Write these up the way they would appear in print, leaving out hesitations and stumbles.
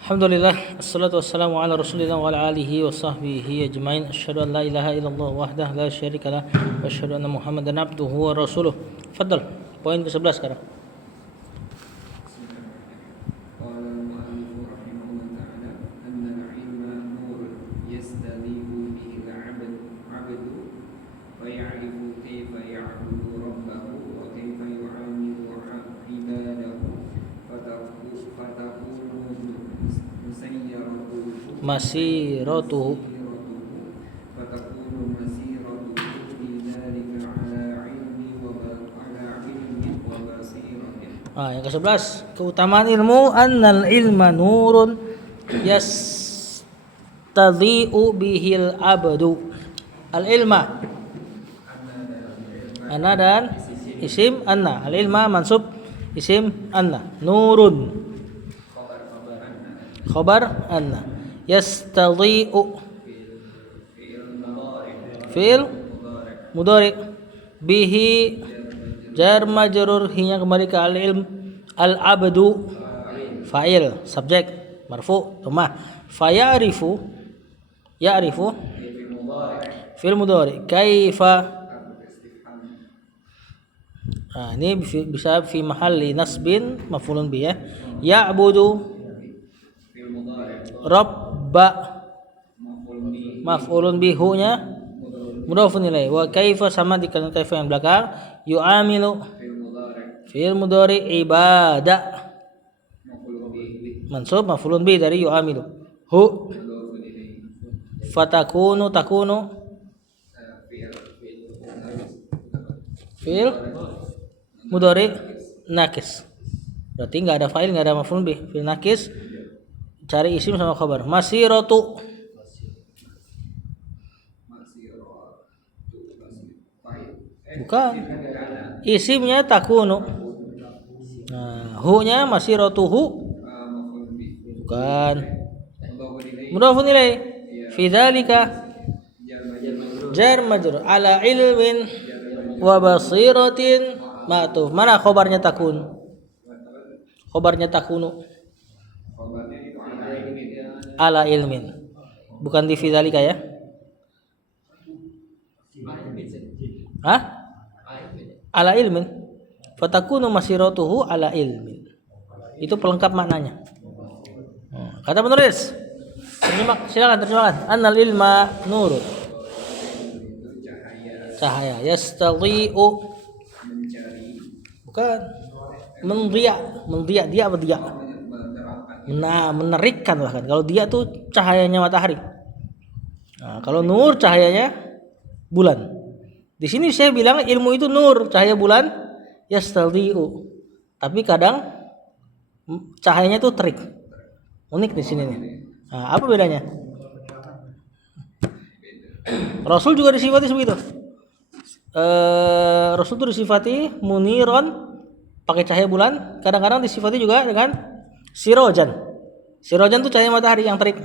Alhamdulillah, assalatu wassalamu ala rasulillah wa ala alihi wa sahbihi ajmain. Asyhadu an la ilaha illallah wahdah la syarika lah wa asyhadu anna Muhammadan abduhu wa rasuluh. Fadal, poin ke-11 sekarang. Masiratuhu. Yang ke-11, keutamaan ilmu, annal ilma nurun yastadhi'u bihil abdu. Al ilma, anna dan isim anna. Al ilma mansub isim anna. Nurun khabar anna. Yastadhi'u fi'il mudhari, bihi jar majrur, hinya kembali ke al ilm. Al abdu fa'il, subjek marfu dhamma. Fayarifu ya'rifu fi'il mudhari. Kaifa, ini bisa fi mahalli nasbin maf'ulun bih ya. Ya'budu rabba maf'ulun bihu nya mudhafun ilaih. Wa kaifa sama dengan kaifa yang belakang. Yu'amilu fi'il mudhari. Ibada mansub maf'ulun bih dari yu'amilu. Hu fatakunu takunu fi'il mudhari nakis. Berarti enggak ada fa'il, enggak ada maf'ulun bih. Fi'il nakis, cari isim sama khabar. Masiratu bukan, isimnya takunu. Hu nya masiratuhu bukan. Mudhafun ilaih. Fi dzalika jar majrur ala ilmin wa basiratin ma'tuf. Mana khabarnya takun? Khabarnya takunu ala ilmin, bukan di fi dzalika ya. Ala ilmin, fatakunu masiratuhu ala ilmin. Itu pelengkap maknanya. Kata penulis, silakan terjemahkan. Annal ilma nurun, cahaya. Yastadhi'u bukan mendiak, dia apa dia? Nah, menerikkan bahkan. Kalau dia tuh cahayanya matahari. Kalau nur cahayanya bulan. Di sini saya bilang ilmu itu nur, cahaya bulan. Yastadhi'u, tapi kadang cahayanya tuh terik. Unik di sini nih. Apa bedanya? Rasul juga disifati sebegitu. Rasul itu disifati muniron, pakai cahaya bulan. Kadang-kadang disifati juga dengan sirojan. Sirojan itu cahaya matahari yang terik.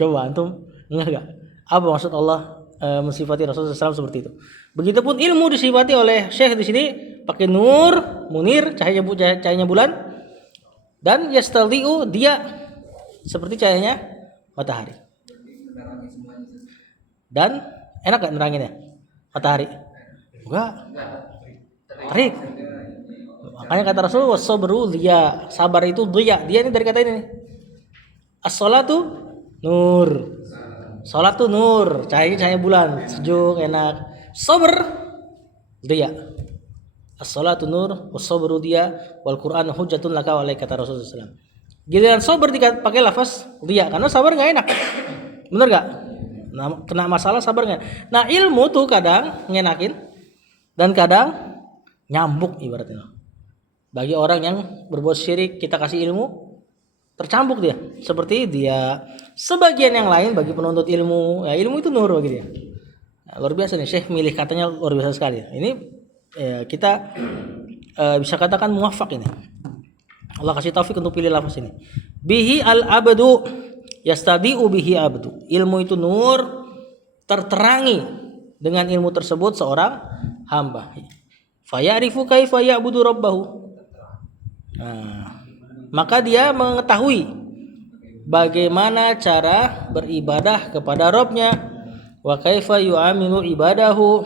Coba antum enggak? Apa maksud Allah mensifati Rasulullah SAW seperti itu? Begitupun ilmu disifati oleh Syekh di sini pakai nur, munir, cahayanya bulan, dan yastadhi'u, dia seperti cahayanya matahari. Dan enak gak neranginnya? Matahari? Enggak. Terik. Makanya kata Rasul, was-sabru dhiya, sabar itu dhiya. Dia ini dari kata ini. As-sholatu nur. Salat tuh nur, cahaya bulan, sejuk, enak. Sabar dhiya. As-sholatu nur, was-sabru dhiya, wal Qur'anu hujjatun laka wa alaika, kata Rasulullah SAW. Giliran sabar dipakai lafaz dhiya, karena sabar enggak enak. Bener enggak? Nah, kena masalah sabar enggak? Nah, ilmu tuh kadang ngenakin dan kadang nyambuk ibaratnya. Bagi orang yang berbuat syirik, kita kasih ilmu, tercambuk dia. Seperti dia sebagian yang lain bagi penuntut ilmu, ya ilmu itu nur bagi dia. Luar biasa nih, Syekh milih katanya luar biasa sekali. Ini kita bisa katakan muwafaq ini. Allah kasih taufik untuk pilih lafaz ini. Bihi al-abdu yastadi'u bihi abdu. Ilmu itu nur, terterangi dengan ilmu tersebut seorang hamba. Fayarifu kaifa ya'budu rabbahu. maka dia mengetahui bagaimana cara beribadah kepada Rabb-nya, wa kaifa yu'amilu ibadahu,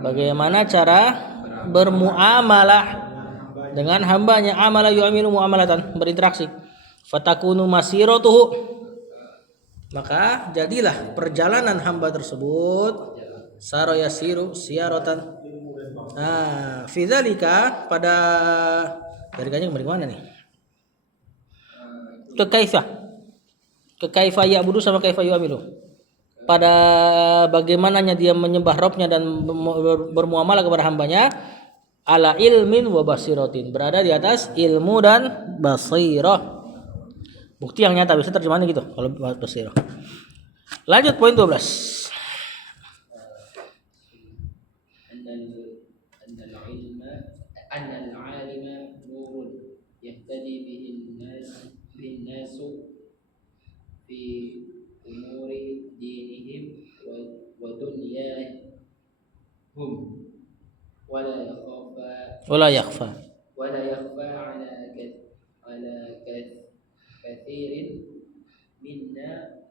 bagaimana cara bermuamalah dengan hambanya, amala yu'amilu muamalatan, berinteraksi. Fatakunu masiratuhu, maka jadilah perjalanan hamba tersebut saro yasiru siyaratan. Nah, fi dzalika, pada dalikanya kembali mana nih? Ke kaifa ya'budu sama kaifa yu'amilu. Pada bagaimananya dia menyembah Rabb-nya dan bermuamalah kepada hambanya, ala ilmin wa basiratin, berada di atas ilmu dan basirah. Bukti yang nyata, bisa terjemahannya gitu kalau basirah. Lanjut poin 12. Wala yakhfa kathirin minna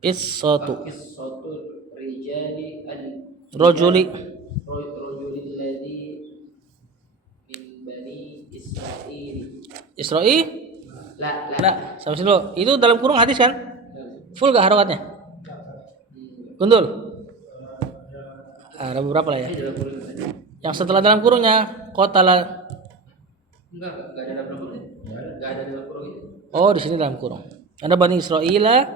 qissatu rijali rajuli alladhi min bani Israil. La. Sampai situ. Itu dalam kurung hadis kan? Full gak harokatnya? Gundul. Ada beberapa lah ya. Yang setelah dalam kurungnya qatala. Enggak ada dalam kurung. Enggak ada dalam kurung itu. Oh, di sini dalam kurung. Ada Bani Israila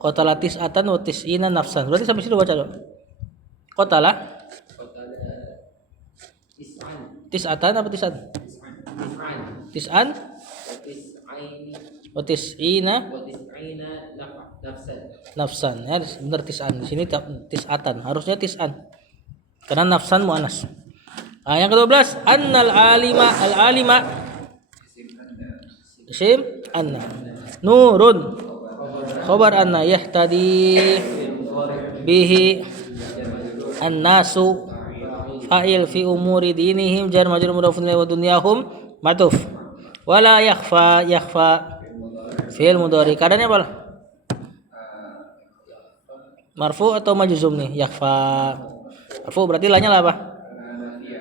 qatala tis'atan wa tis'ina nafsan. Berarti sampai situ baca dulu. Qatala tis'atan apa tis'an? Tis'an wa tis'ina nafsan. Ya, benar tis'an. Di sini tis'atan. Harusnya tis'an. Karena nafsan muannas. Nah, yang ke-12, annal alima isim anna nurun khabar anna yahtadi bihi annasu fa'il fi umuri dinihim jar majrur mudhafun ilaihi wa dunyahum matuf wala yakhfa fi'il mudhari. Keadaannya apa? Marfu atau majzum nih? Yakhfa marfu, berarti lanya apa?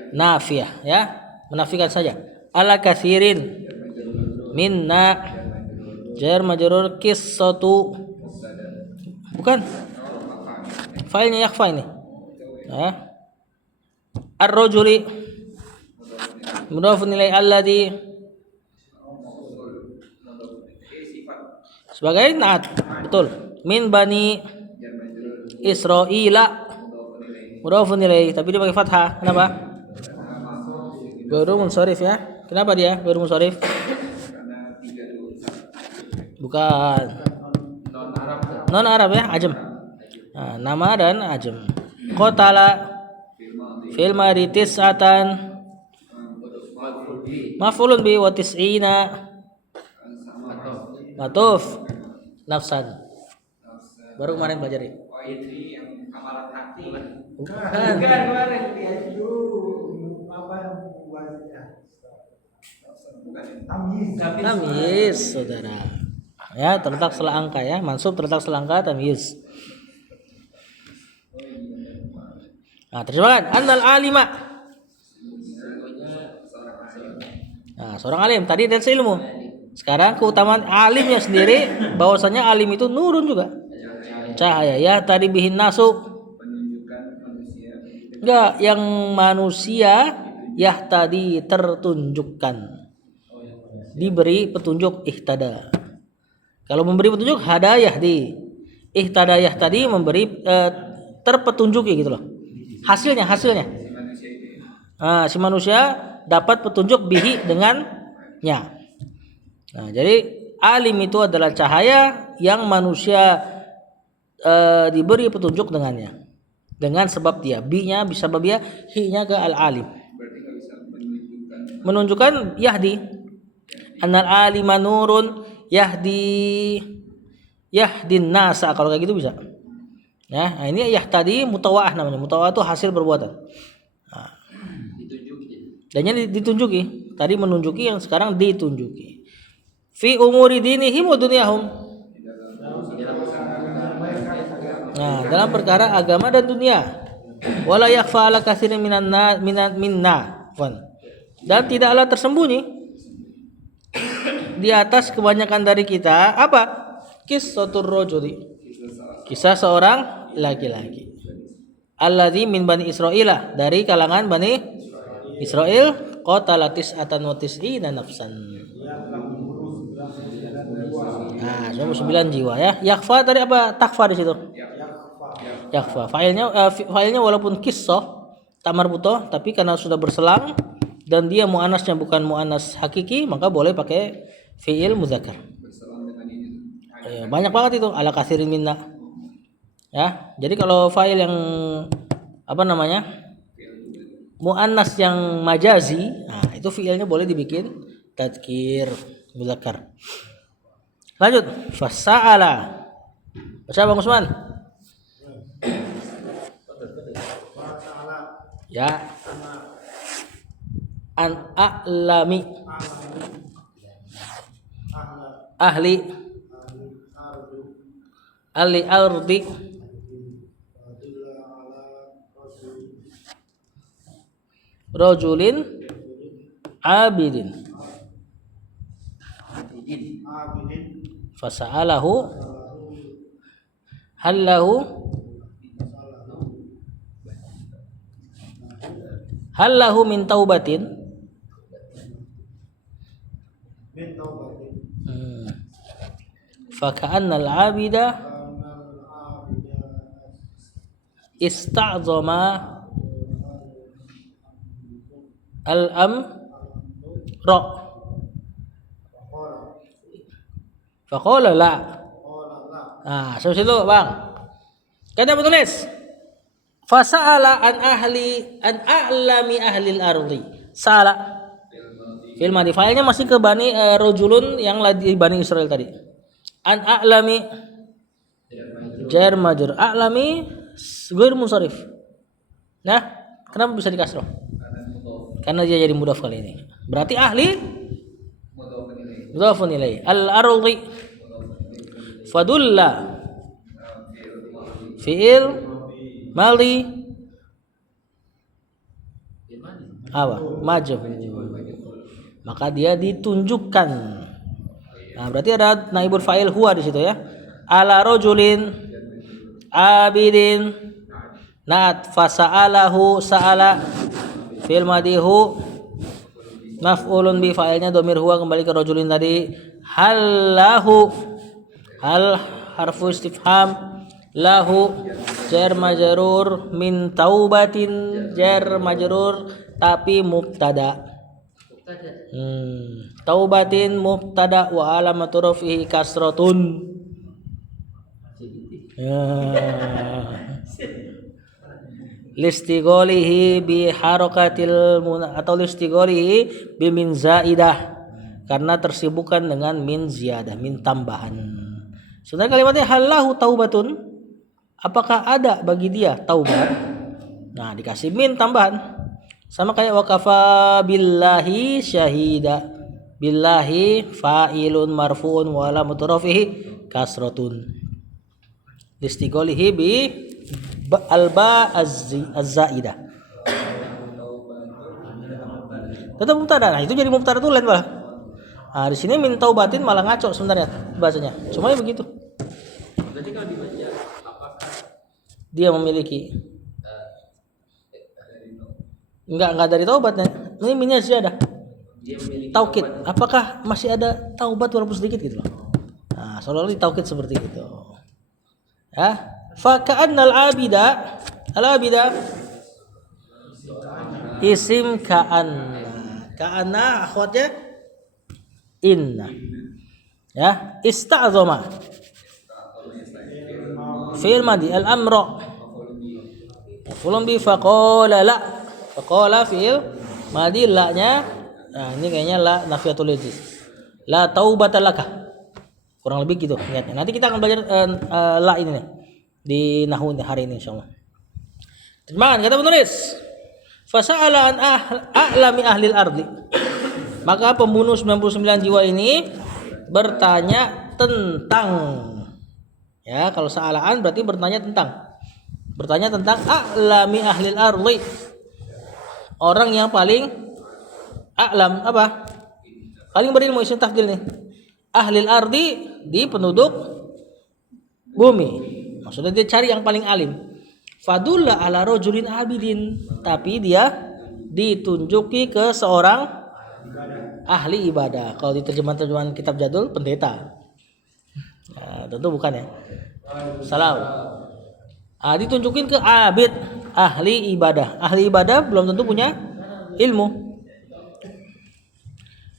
Nafiyah, ya, menafikan saja. Ala katsirin minna jar majrur qissatu, bukan failnya yakhfa ini ya. Ar-rajuli mudhafun ilaihi alladhi sebagai naat, betul. Min bani Israila mudhafun ilaihi, tapi dia pakai fathah. Kenapa? Guru munsharif ya. Kenapa dia guru munsharif? Bukan. Non Arab ya, ajam. Nah, nama dan ajam. Qatala fil madi tis'atan maf'ulun bi wa tis'ina matuf nafsan. Baru kemarin belajar ini. Bukan kemarin itu apa tamyiz, saudara. Ya, terletak setelah angka ya, mansub terletak setelah angka tamyiz. Nah, terjemahkan annal alima. Nah, seorang alim tadi dari ilmu. Sekarang keutamaan alimnya sendiri, bahwasanya alim itu nurun juga. Cahaya ya tadi bihin nasu. Enggak, yang manusia ya tadi tertunjukkan. Diberi petunjuk ihtada. Kalau memberi petunjuk hadayah di ihtadayah tadi memberi terpetunjuki gitu loh. Hasilnya. Nah, si manusia dapat petunjuk bihi dengannya. Nah, jadi alim itu adalah cahaya yang manusia diberi petunjuk dengannya. Dengan sebab dia, bi-nya bisa babia, hi-nya ke al-alim. Menunjukkan yahdi. Annal alima nurun yahdin nasa, kalau kayak gitu bisa. Ya, nah ini yahtadi mutawa'ah namanya. Mutawa'ah itu hasil perbuatan. Nah, dan ditunjuki. tadi menunjuki, yang sekarang ditunjuki. Fi umuri dinihim wa dunyahum. Nah, dalam perkara agama dan dunia. Wala yakhfa ala katsirin minna. Dan tidaklah tersembunyi di atas kebanyakan dari kita apa? Qissatur rajuli. Kisah seorang laki-laki. Alladzi min bani Israila, dari kalangan bani Israel, qatalatis atanwatisina nafsan. Nah, 9 jiwa ya. Yakfa tadi apa? Takfa di situ. Yakfa. Failnya walaupun kisah tak marbutoh, tapi karena sudah berselang dan dia muannasnya bukan muannas hakiki, maka boleh pakai fiil muzakkar. Banyak banget itu ala katsirin minna. Ya, jadi kalau fa'il yang apa namanya? Muannas yang majazi, nah itu fiilnya boleh dibikin tadkir muzakkar. Lanjut, fasa'ala. Baca Bang Usman. Ya. An a'lami ahli ardi rajulin abidin fasa'alahu hallahu min taubatin faka'annal abida ista'zama al-amra faqala la. Nah, sampai situ Bang. Kita menulis fasa'ala an a'lami ahli al-ardi. Sa'ala fil madi, failnya masih ke bani rajulun yang di bani Israel tadi. An a'lami jar majrur, a'lami ghair munsharif. Nah, kenapa bisa dikasroh? Karena dia jadi mudhaf kali ini. Berarti ahli mudhafun ilaih. Al-ardi fadulla fi'il mali apa? Majhul. Maka dia ditunjukkan. Nah, berarti ada naibul fa'il huwa di situ ya. Ala rajulin abidin nat fasa'alahu sa'ala fil madihu maf'ulun bi, fa'ilnya dhamir huwa kembali ke rajulin tadi. Hallahu hal harfu istifham, lahu jar majrur, min taubatin jar majrur tapi mubtada. Taubatin mubtada wa alamatu rafihi kasratun. Listigholihi bi harakatil atau listigholihi bi min zaidah, karena tersibukkan dengan min ziyadah, min tambahan. Sebenarnya kalimatnya halahu taubatun, apakah ada bagi dia taubat? Nah, dikasih min tambahan. Sama kayak wakafa billahi syahida. Billahi fa'ilun marfu'un wa alamatu rafihi kasratun. Listigholihi bi alba az-zaidah. Tetap mubtada. Nah, itu jadi mubtada tulen malah. Nah, di sini min taubatin malah ngaco sebenarnya bahasanya. Cuma ya begitu. Berarti kalau dibaca apakah Dia memiliki enggak dari taubatnya. Ini minnya ziyadah. dia memiliki Taukid. Apakah masih ada taubat walaupun sedikit gitu loh. Nah, seolah-olah taukid seperti itu. Ya. Fa ka'annal abida isim ka'anna akhwatnya inna. Ya, ista'zama fi'il madi al-amra fulun bi faqala la. Faqala fi'il madi la-nya, nah ini kayaknya la nafiyatul jiz. La taubata laka. Kurang lebih gitu niatnya. Nanti kita akan belajar la ini nih di nahwu hari ini insyaallah. Terjemahan kata penulis. Fasa'ala an a'lami ahli al-ardi. Maka pembunuh 99 jiwa ini bertanya tentang, ya kalau sa'alaan berarti bertanya tentang a'lami ahlil ardi, orang yang paling a'lam apa? Paling berilmu, isim tafdil nih. Ahlil ardi, di penduduk bumi. Maksudnya dia cari yang paling alim. Fadulla ala rajulin abidin, tapi dia ditunjuki ke seorang ahli ibadah. Kalau di terjemahan kitab jadul pendeta. Nah, tentu bukan ya. Salah. Ditunjukin ke abid, ahli ibadah. Ahli ibadah belum tentu punya ilmu.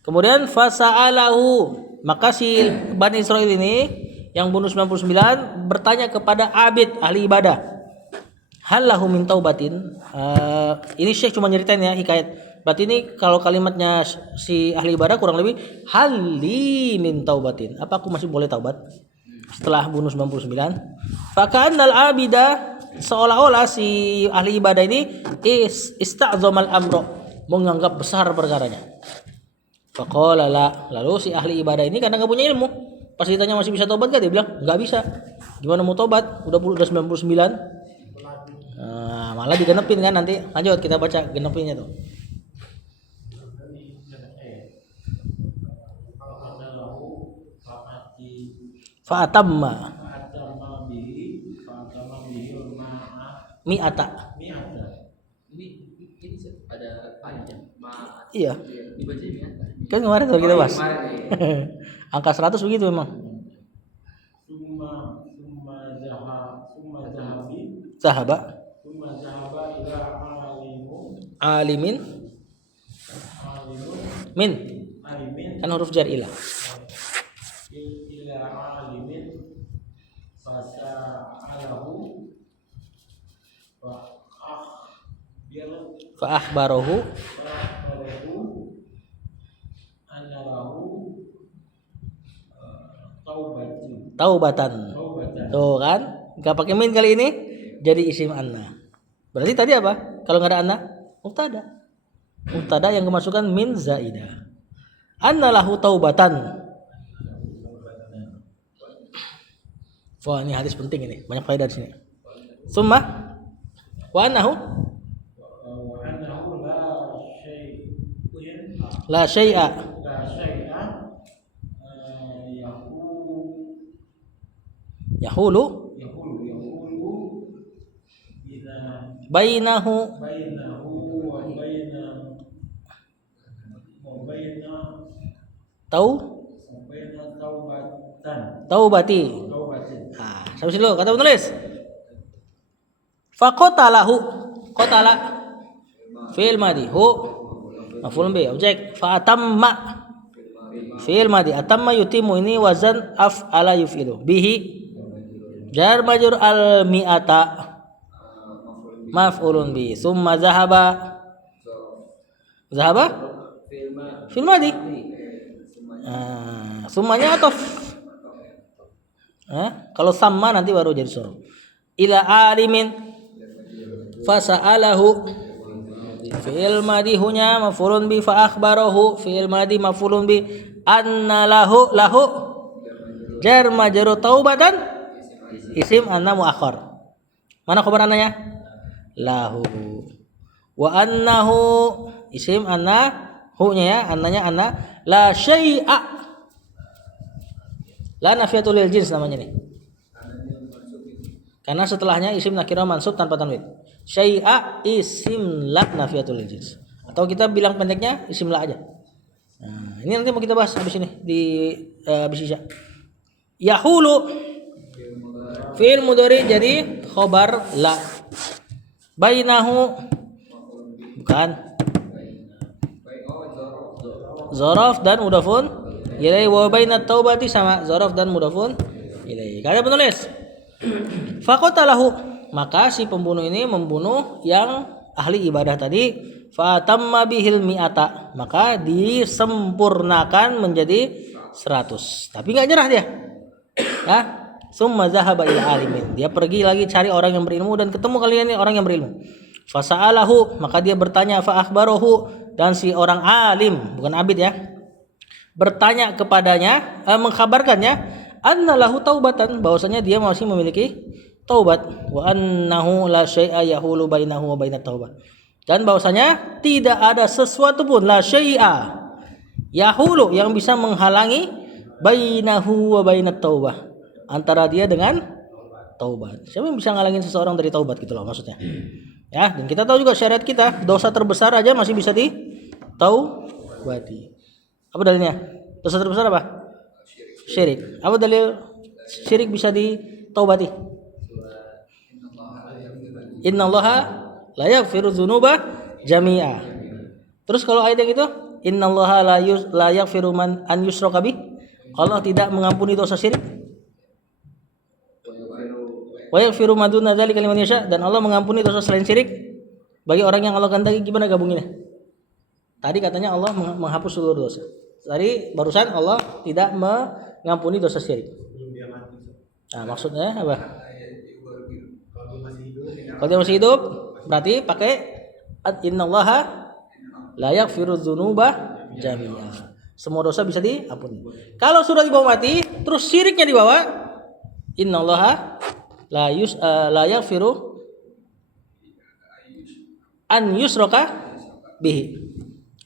Kemudian fasa'alahu, maka si Bani Israil ini yang bunuh 99 bertanya kepada abid, ahli ibadah. Hal lahu min taubatin. Ini Syekh cuma nyeritain ya hikayat. Berarti ini kalau kalimatnya si ahli ibadah kurang lebih hali min taubatin. Apa aku masih boleh taubat setelah bunuh 99? Faka'annal abida, seolah-olah si ahli ibadah ini ista'zamal amro, menganggap besar perkaranya. Faqala la, lalu si ahli ibadah ini karena enggak punya ilmu, pas ditanya masih bisa tobat gak, dia bilang enggak bisa. Gimana mau tobat? Udah 99. Malah digenepin kan nanti. Lanjut kita baca genepinnya tuh. Fa'atamma mi'ata. Ini ada panjang. Iya. Dibaca mi'ata. Kan kemarin tuh kita bahas. Angka 100 begitu memang. Zahaba alimin min kan huruf jar ila. Fa akhbarahu taubatan. Tuh kan, nggak pakai min kali ini, jadi isim anna. Berarti tadi apa? Kalau nggak ada anna, mubtada. Mubtada yang kemasukan min zaidah. Anna lahu taubatan. Wah, ini hadis penting ini, banyak faedah di sini. Summa wa annahu la syai'a yahulu bainahu taubati. Nah, sampai dulu kata penulis. Faqatalahu, qatala fi'il madhi, hu maf'ul bi, objek. Fa atamma fi'il madhi, atamma yutimu, ini wazan af'ala yuf'ilu. Bihi jar majrur al mi'ata maf'ulun bi. Summa zahaba fi'il madhi. Summanya atof. Kalau sama nanti baru jadi suruh. Ila alimin fasa'alahu fi'il madhi hunya maf'ulun bi, fa akhbarahu fi'il madhi maf'ulun bi, anna lahu jar majrur taubatan isim anna muakhar. Mana khabar annanya? Lahu. Wa annahu isim anna, hu-nya ya, annanya anna, la syai'a. La nafiyatul lil jins namanya nih. Karena setelahnya isim nakirah mansub tanpa tanwin. Syai'a isim la nafiyatul lil jins. Atau kita bilang pendeknya isim la aja. Nah, ini nanti mau kita bahas habis ini di habis isya. Yahulu fi'il mudhari jadi khobar la. Bainahu bukan. Zaraf dan mudhafun ilaihi, wa bainat taubati sama zaraf dan mudhafun ilaihi. Kata penulis, faqatalahu, maka si pembunuh ini membunuh yang ahli ibadah tadi. Fa tamma bihil mi'ata, maka disempurnakan menjadi 100. Tapi enggak nyerah dia. Ya, summa zahaba ila alimin. Dia pergi lagi cari orang yang berilmu dan ketemu kalian ini orang yang berilmu. Fasa'alahu, maka dia bertanya, fa akhbarahu, dan si orang alim, bukan abid ya, bertanya kepadanya, mengkhabarkannya, anna lahu taubatan, bahwasanya dia masih memiliki taubat, wa annahu la syai'a yahulu bainahu wa bainat taubah, dan bahwasanya tidak ada sesuatu pun, la syai'a yahulu, yang bisa menghalangi bainahu wa bainat taubah, antara dia dengan taubat. Siapa yang bisa ngalangin seseorang dari taubat gitu loh maksudnya. Ya, dan kita tahu juga syariat kita, dosa terbesar aja masih bisa ditaubati. Apa dalilnya? Dosa terbesar apa? Syirik. Apa dalil syirik bisa ditaubati? Innallaha la yaghfiru dzunuba jami'a. Terus kalau ayat yang itu, innallaha la yaghfiru man an yushraka bih. Allah tidak mengampuni dosa syirik. Wa yaghfiru ma duna dzalika liman yasha, dan Allah mengampuni dosa selain syirik bagi orang yang Allah kehendaki. Gimana gabunginnya? Tadi katanya Allah menghapus seluruh dosa. Tadi barusan Allah tidak mengampuni dosa syirik. Nah, maksudnya apa? Kalau dia masih hidup berarti pakai innallaha la yaghfiru dzunuba jami'a. Semua dosa bisa diampuni. Kalau sudah dibawa mati, terus syiriknya dibawa, innallaha la yaghfiru an yusraka bihi.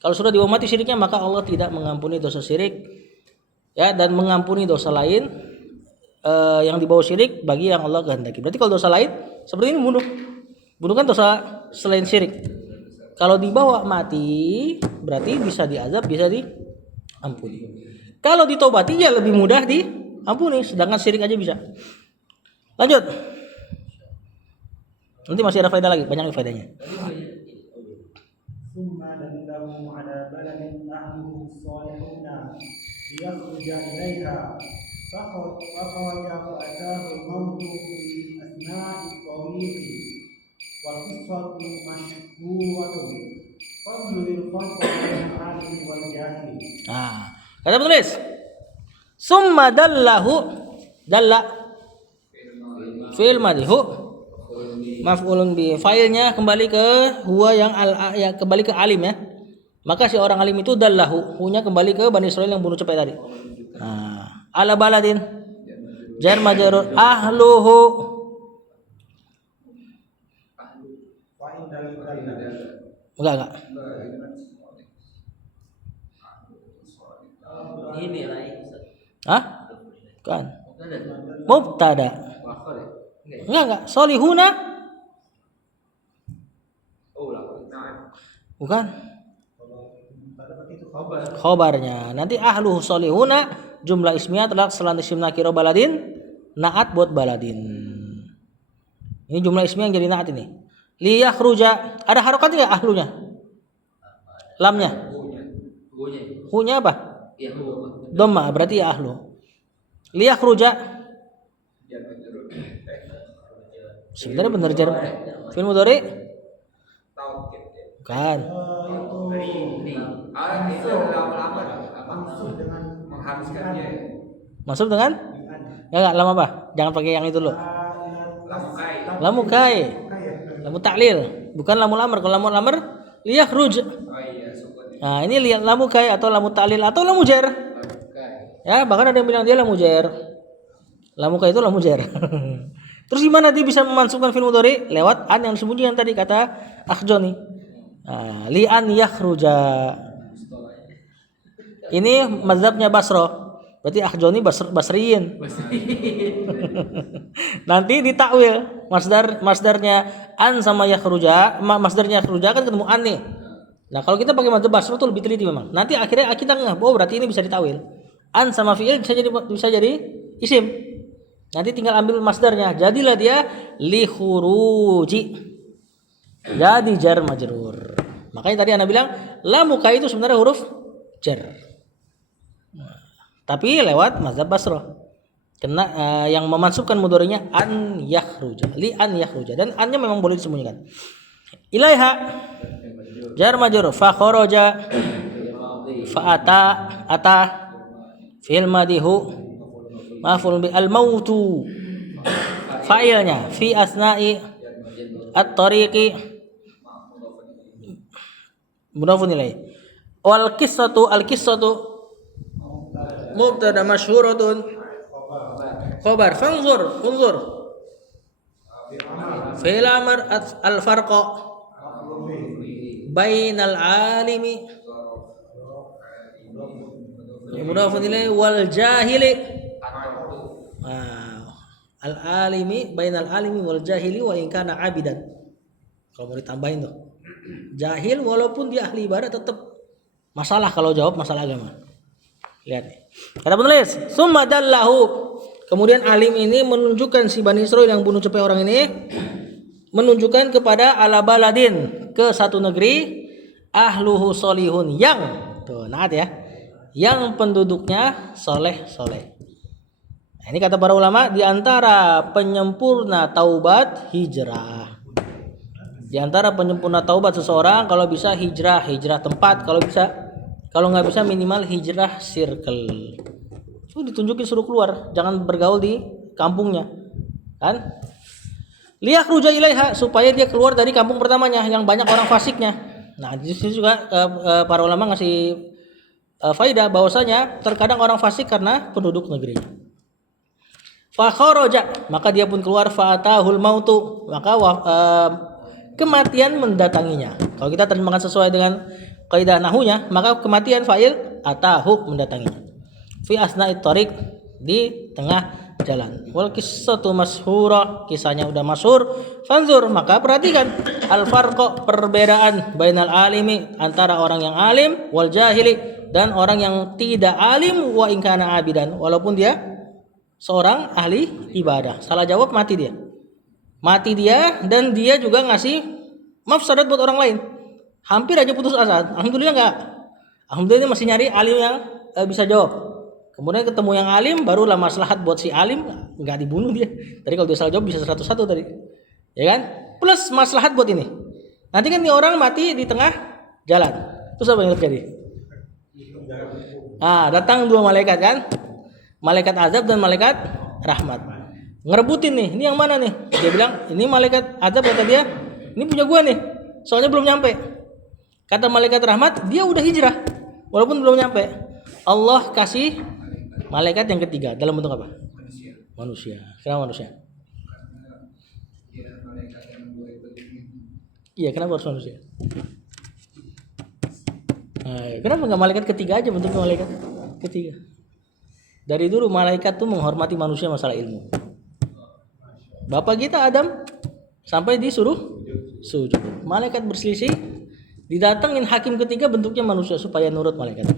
Kalau sudah dibawa mati syiriknya, maka Allah tidak mengampuni dosa syirik, ya, dan mengampuni dosa lain yang dibawa syirik bagi yang Allah kehendaki. Berarti kalau dosa lain seperti ini bunuh kan dosa selain syirik. Kalau dibawa mati berarti bisa diazab, bisa diampuni. Kalau ditobati ya lebih mudah diampuni, sedangkan syirik aja bisa. Lanjut. Nanti masih ada faedah lagi, banyak faedahnya. Summa dallahu ala baladin ahluhu salihuna liyakhruja ilaiha fakharaja fa'atahu al-mautu fi asna'i at-tariqi wa qissatu mashhuratun fadlul farqa bainal alim wal jahil. Nah, kata penulis, summa dallahu, dalla fi'il madhi, maf'ulun bi, failnya kembali ke huwa yang ya, kembali ke alim ya. Maka si orang alim itu dallahu, hunya kembali ke Bani Israil yang bunuh cepet tadi. Nah, ala baladin jar majrur ahluhu. Enggak. Ini lain. Hah? Kan. Mubtada. Enggak. Solihuna. Bukan. Khobarnya. Nanti ahluhu solihuna, jumlah ismiyah telak selan isim nakiro baladin, naat buat baladin. Ini jumlah ismiyah yang jadi naat ini. Liyakhruja, ada harokat enggak ahlunya? Lamnya. Hunya apa? Dhamma, berarti ya ahlu. Liyakhruja. Sebenarnya benar jar fi'il mudhari? Bukan. Masuk dengan? Enggak, lama apa? Jangan pakai yang itu dulu. Lamu kai. Lamu ta'lil, bukan lamu lamar. Kalau lamu lamar liyakhruj. Nah, ini lamu kai atau lamu ta'lil atau lamu jar. Ya, bahkan ada yang bilang dia lamu jar. Lamu kai itu lamu jar. Terus gimana dia bisa memansubkan fi'il mudhari? Lewat an yang disebutkan tadi kata akhjoni. Nah, li an yakhruja. Ini mazhabnya Basro. Berarti akhjoni basriyin. Nanti ditakwil masdarnya an sama yakhruja, masdarnya yakhruja kan ketemu an nih. Nah, kalau kita pakai mazhab Basro tuh lebih teliti memang. Nanti akhirnya kita ngeh, oh berarti ini bisa ditawil. An sama fi'il bisa jadi isim. Nanti tinggal ambil masdarnya. Jadilah dia li khuruji. Jadi jar majrur. Makanya tadi Anda bilang lam muka itu sebenarnya huruf jar. Nah, tapi lewat mazhab Basro. Kena yang memansubkan mudhari'nya an yakhruja. Li an yakhruja, dan annya memang boleh disembunyikan. Ilaiha jar majrur, fa kharaja, fa ata fi'il madhihu, maf'ul bi al mautu, fa'ilnya fi asna'i at-tariqi, mudhafun ilaih. Wal qissatu al qissatu mubtada masyhuratun khabar fanzur unzur fi'il amr al farqa bainal alimi mudhafun ilaih wal jahili. Al alimi bainal alimi wal jahili wa in kana abidan. Kalau mau ditambahin tuh. Jahil walaupun dia ahli ibadah tetap masalah kalau jawab masalah agama. Lihat nih. Kata penulis, summa dallahu. Kemudian alim ini menunjukkan si Bani Israil yang bunuh cepai orang ini menunjukkan kepada ala baladin, ke satu negeri ahluhu solihun yang tuh naat ya, yang penduduknya soleh. Nah, ini kata para ulama di antara penyempurna taubat hijrah. Di antara penyempurna taubat seseorang kalau bisa hijrah tempat, kalau nggak bisa minimal hijrah circle. Itu ditunjukin suruh keluar, jangan bergaul di kampungnya, kan? Liyakhruja ilaiha, supaya dia keluar dari kampung pertamanya yang banyak orang fasiknya. Nah, di sini juga para ulama ngasih faidah bahwasanya terkadang orang fasik karena penduduk negerinya. Fa kharaja, maka dia pun keluar, fa atahul mautu, maka kematian mendatanginya. Kalau kita terjemahkan sesuai dengan kaidah nahunya, maka kematian fa'il atahu mendatanginya. Fi asna'it thariq, di tengah jalan. Wal qissatu mashhura, kisahnya udah masyhur. Fanzur, maka perhatikan al farqa, perbedaan bainal alimi, antara orang yang alim, wal jahili, dan orang yang tidak alim, wa in kana abidan, walaupun dia seorang ahli ibadah. Salah jawab mati dia, dan dia juga ngasih mafsadat buat orang lain. Hampir aja putus asa. Alhamdulillah enggak. Alhamdulillah masih nyari alim yang bisa jawab. Kemudian ketemu yang alim, barulah maslahat buat si alim, enggak dibunuh dia. Tadi kalau dia salah jawab bisa 101 tadi. Ya kan? Plus maslahat buat ini. Nanti kan nih orang mati di tengah jalan. Terus apa yang terjadi? Datang dua malaikat kan? Malaikat azab dan malaikat rahmat. Ngerebutin nih, ini yang mana nih? Dia bilang, ini malaikat azab, kata dia, ini punya gua nih, soalnya belum nyampe. Kata malaikat rahmat, dia udah hijrah, walaupun belum nyampe. Allah kasih malaikat yang ketiga, dalam bentuk apa? Manusia. Kenapa manusia? Iya, kenapa harus manusia? Kenapa nggak malaikat ketiga aja bentuknya malaikat ketiga? Dari dulu malaikat tuh menghormati manusia masalah ilmu. Bapak kita Adam sampai disuruh sujud. Malaikat berselisih, didatengin hakim ketiga bentuknya manusia supaya nurut malaikat.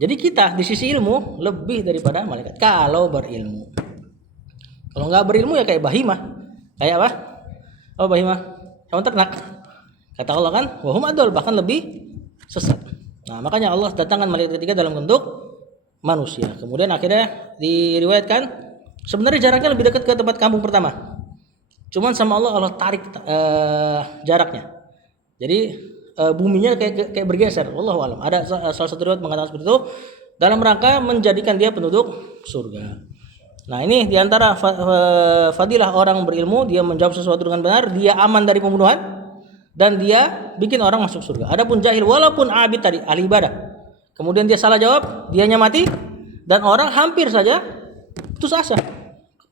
Jadi kita di sisi ilmu lebih daripada malaikat kalau berilmu. Kalau nggak berilmu ya kayak bahimah. Kayak apa? Oh bahimah, hewan ternak. Kata Allah kan, wahum adol, bahkan lebih sesat. Nah makanya Allah datangkan malaikat ketiga dalam bentuk manusia. Kemudian akhirnya diriwayatkan sebenarnya jaraknya lebih dekat ke tempat kampung pertama. Cuman sama Allah tarik jaraknya. Jadi buminya kayak bergeser. Wallahu alam. Ada salah satu riwayat mengatakan seperti itu dalam rangka menjadikan dia penduduk surga. Nah, ini diantara fadilah orang berilmu, dia menjawab sesuatu dengan benar, dia aman dari pembunuhan dan dia bikin orang masuk surga. Adapun jahil walaupun abid tadi ahli ibadah, kemudian dia salah jawab, dianya mati dan orang hampir saja putus asa.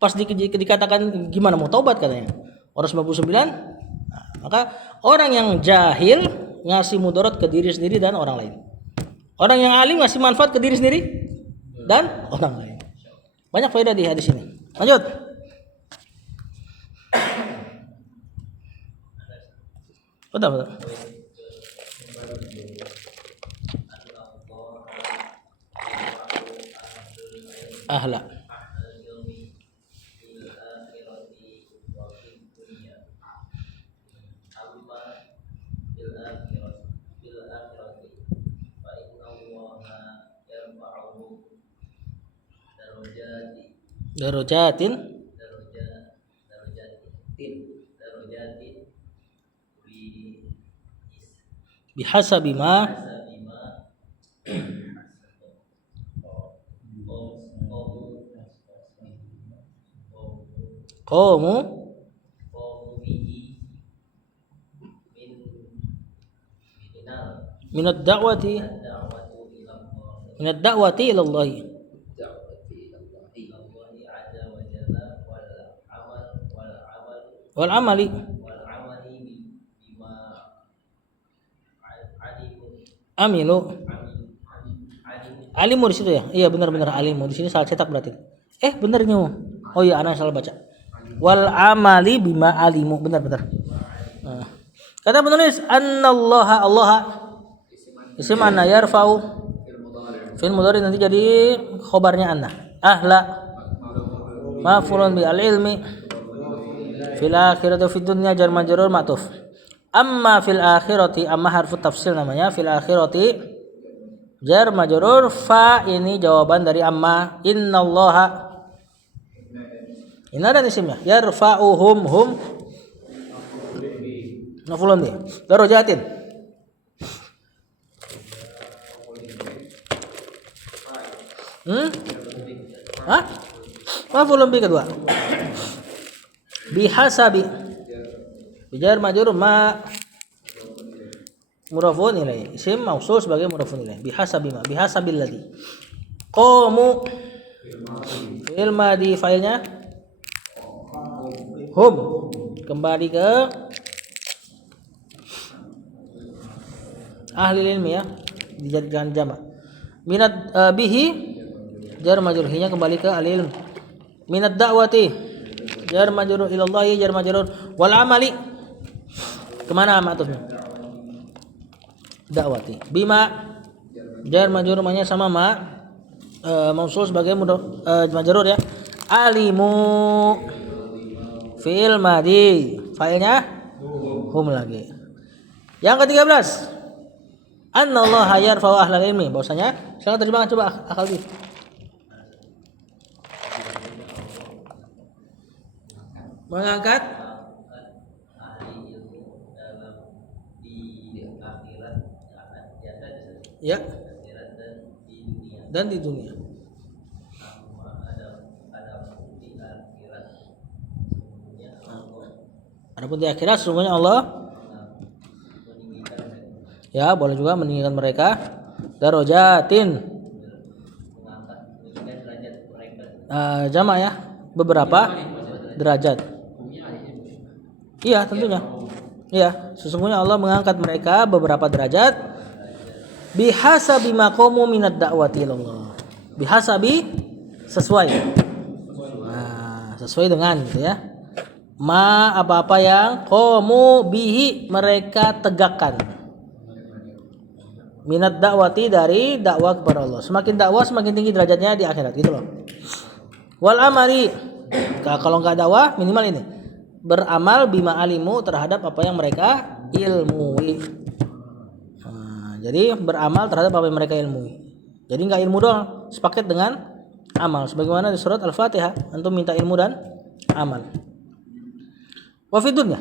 Pas dikatakan gimana mau taubat katanya. Orang 99. Nah, maka orang yang jahil ngasih mudarat ke diri sendiri dan orang lain. Orang yang alim ngasih manfaat ke diri sendiri dan orang lain. Banyak faedah di hadis ini. Lanjut. Betul. Ahla. Darojatin bihasabi ma qamu minad da'wati ila Allah. Wal amali. Amilu. Alimu di situ ya? Iya benar-benar alimu. Di sini salah cetak berarti. Benar nih. Oh iya, ana salah baca. Wal amali bima alimu. Benar-benar. Nah. Kata penulis annallaha Allah isim anna yarfa'u fil mudhari nanti jadi khobarnya anna. Ahla maf'ulun bi al-ilmi fil akhirati fid dunya jar majrur ma'tuf. Amma fil akhirati, amma harfu tafsil namanya, fil akhirati jar majrur fa ini jawaban dari amma. Innallaha ini ada isimnya yarfa'uhum hum maf'ulun bi darajatin. Maf'ulun bi kedua. Bihasabi bijar majrur ma mudhafun ilaih. Isim mausul sebagai mudhafun ilaih. Bihasabi ma bihasabil ladzi. Qamu fi'il madhi failnya hum. Kembali ke ahli ilmi ya, dijadikan jamak. Minat bihi jar majrur, hinya kembali ke ahli ilmi. Minat da'wati jar majrur ilallahi jar majrur wal amali kemana matufnya? Da'wati. Bima jar majrur namanya sama ma mausul sebagai majrur ya. Alimu fi'il madhi failnya hum lagi. Yang ke-13 annallaha yarfa'u ahlal ilmi. Bahwasanya silakan terjemahkan coba akal di. Mengangkat ya dan di dunia. Adapun di akhirat sesungguhnya Allah ya boleh juga meninggikan mereka darajatin jamak ya beberapa derajat. Iya tentunya. Iya sesungguhnya Allah mengangkat mereka beberapa derajat bihasabi maqamu minad da'wati ilallah. Bihasabi sesuai. Nah, sesuai dengan gitu ya. Ma apa-apa yang qamu bihi mereka tegakkan. Minad da'wati dari dakwah kepada Allah. Semakin dakwah semakin tinggi derajatnya di akhirat gitu loh. Wal amali. Kalau enggak dakwah minimal ini. Beramal bima alimu terhadap apa yang mereka ilmui. Jadi beramal terhadap apa yang mereka ilmui. Jadi enggak ilmu doang, sepaket dengan amal. Sebagaimana di surat Al-Fatihah, antum minta ilmu dan amal. Wa fid dunya.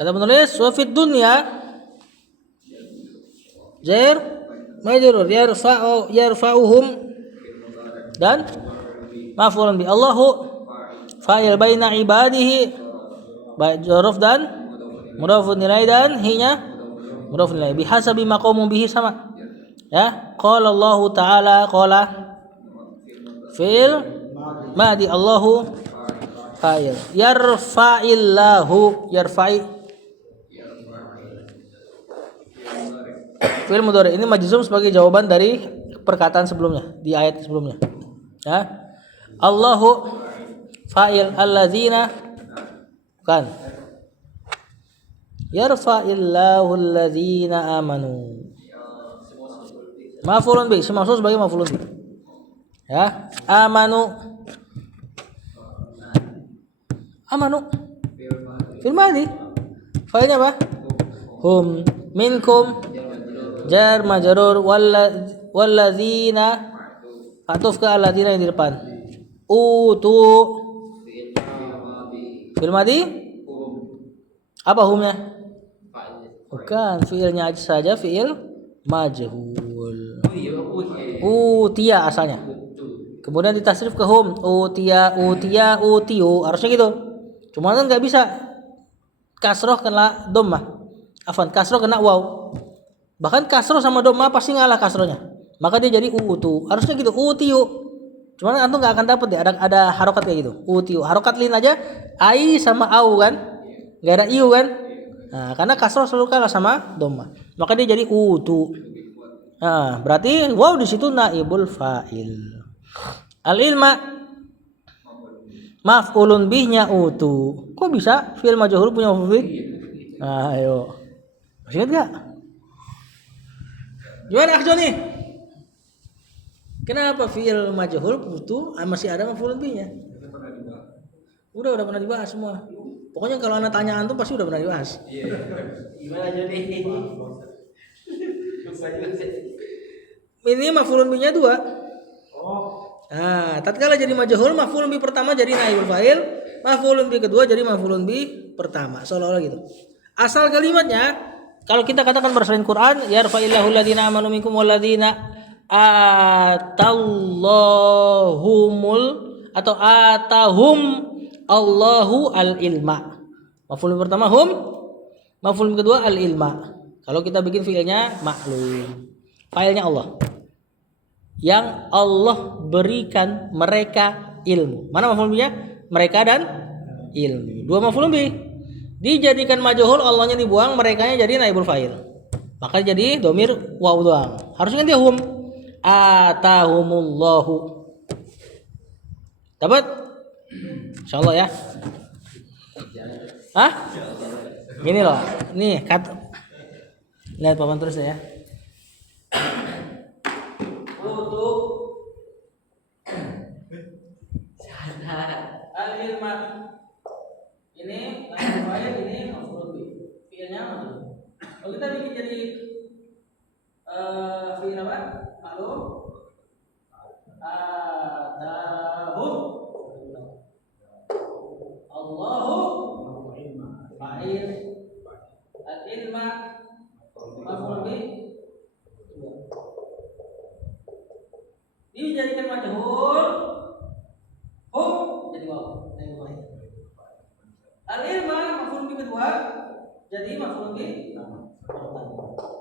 Kata penulis wa fid dunya jar majrur yarfa'uhum dan maf'ulun bi Allahu fa'il baina ibadihi dzaruf dan mudhafun ilaih dan hinya mudhafun ilaih bihasabi maqamu bihi sama ya. Qala Allahu ta'ala qala fil madi Allahu fa'il yarfa'illahu yarfa'i fi'il mudhari ini majzum sebagai jawaban dari perkataan sebelumnya di ayat sebelumnya ya. Allahu fa'il alladzina bukan yarfa'illahu alladzina amanu maf'ulun bi maksud sebagai maf'ulun bi ya. Amanu fil madi fa'ilnya apa? Hum minkum jar majrur walladzina atuf ke alladzina yang di depan. Utu Fi'il madhi? Apa humnya? Fa'il. Bukan, fi'ilnya aja saja fi'il majhul. Oh iya, Utiya asalnya. betul. Kemudian ditasrif ke hum. Utiya, utiu. Harusnya gitu. Cuma kan nggak bisa. Kasroh kena dhammah. Afwan, kasroh kena waw. Bahkan kasroh sama dhammah pasti ngalah kasrohnya. Maka dia jadi utu. Harusnya gitu, utiu. Cuman antum nggak akan dapat deh ada harokat kayak gitu. Utiu. Harokat lin aja ai sama au kan? Nggak ada iu kan? Nah, karena kasroh selalu kalah sama dhammah. Maka dia jadi utu. Nah, berarti waw di situ naibul fa'il. Al-ilma maf'ulun bihnya utu. Kok bisa fi'il majhul punya maf'ul bih? Nah, ayo. Masih ingat enggak? Gimana Akh Joni? Kenapa fi'il majhul utu masih ada maf'ulun bihnya? Udah pernah dibahas semua. Pokoknya kalau anak tanya antum pasti udah pernah dibahas. Gimana jadi? Ini maf'ulun bihnya 2. Nah, tatkala jadi majhul, maf'ulun bih pertama jadi naibul fa'il, maf'ulun bih kedua jadi maf'ulun bih pertama. Seolah-olah gitu. Asal kalimatnya kalau kita katakan berdasarkan Quran, yarfa'illahu alladziina aamanu minkum walladzina atallahumul atau atahum Allahu al-ilma. Maf'ul pertama hum, maf'ul kedua al-ilma. Kalau kita bikin fiilnya maklum. Failnya Allah. Yang Allah berikan mereka ilmu. Mana maf'ul bihnya? Mereka dan ilmu. 2 maf'ul bih. Dijadikan majhul, Allahnya dibuang, merekanya jadi naibul fa'il. Maka jadi domir waw doang. Harusnya dia hum. Atahumullahu. Dapat? Insyaallah ya. Hah? Gini loh. Nih, lihat papan terus ya. Al-ilma ini naibul fa'il, ini maf'ul bih. Fi'ilnya majhul. Kalau kita bikin jadi fi'il apa? Maklum. Atahum Allahu fa'il. Al-ilma maf'ul bih. Dijadikan majhul. Hum jadi waw. Al-ilma maf'ul bih kedua jadi maf'ul bih pertama.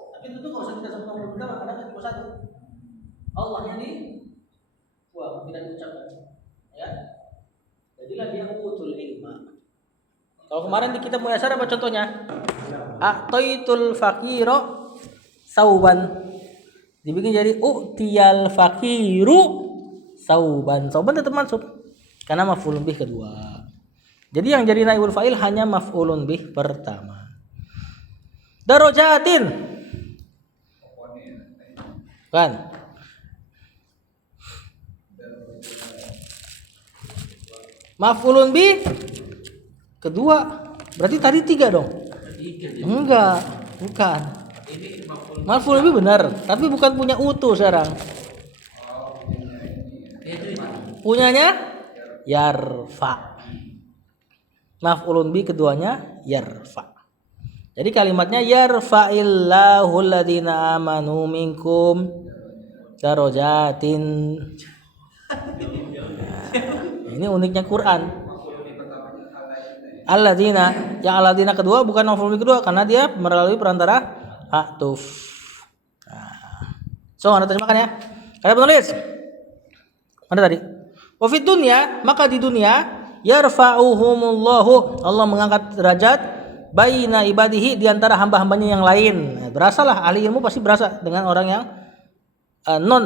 Tapi itu tuh enggak usah kita sebut maf'ul pertama karena kan cuma satu. Allahnya di waw tidak diucapkan. Ya. Jadilah dia utul ilma. Kalau kemarin di kitab Muyassar apa contohnya? A'taitul faqira sauban. Dibikin jadi utiyal faqiru sauban. Sauban tetap mansub karena maf'ulun bih kedua. Jadi yang jadi naibul fa'il hanya maf'ulun bih pertama. Darajatin. Kan? Maf'ulun bih kedua. Berarti tadi 3 dong. Enggak, bukan. Maf'ulun bih benar, tapi bukan punya utuh sekarang. Punyanya yarfa. Maf'ulun bih keduanya yarfa. Jadi kalimatnya yarfa'illahu alladziina aamanu minkum darajatin. Nah, ini uniknya Quran. Alladzina, yang alladzina kedua bukan maf'ul bih kedua karena dia melalui perantara atuf. Nah. So, Anda terjemahkan ya. Kalian penulis. Mana tadi? Wa fid dunya, maka di dunia yarfa'uhumullahu, Allah mengangkat derajat baina ibadihi di antara hamba-hambanya yang lain. Nah, berasalah ahli ilmu pasti berasa dengan orang yang non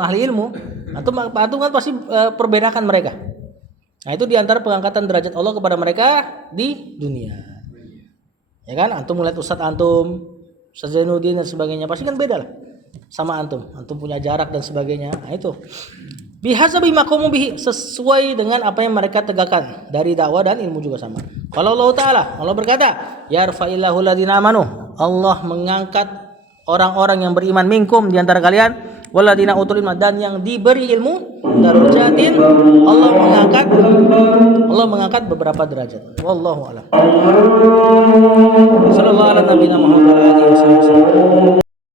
ahli ilmu. Antum kan pasti perbedakan mereka. Nah, itu di antara pengangkatan derajat Allah kepada mereka di dunia. Ya kan? Antum melihat ustaz antum, Ustaz Zainuddin dan sebagainya pasti kan beda lah sama antum. Antum punya jarak dan sebagainya. Nah, itu. Bihasabi maqamu bihi, sesuai dengan apa yang mereka tegakkan dari dakwah dan ilmu juga sama. Kalau Allah Ta'ala, Allah berkata, yarfa'illahu alladziina amanu, Allah mengangkat orang-orang yang beriman minkum di antara kalian Waladina utul ilma, dan yang diberi ilmu, darajatin, Allah mengangkat beberapa derajat. Wallahu a'lam. Sallallahu ala nabiyina Muhammad wa alihi wasallam.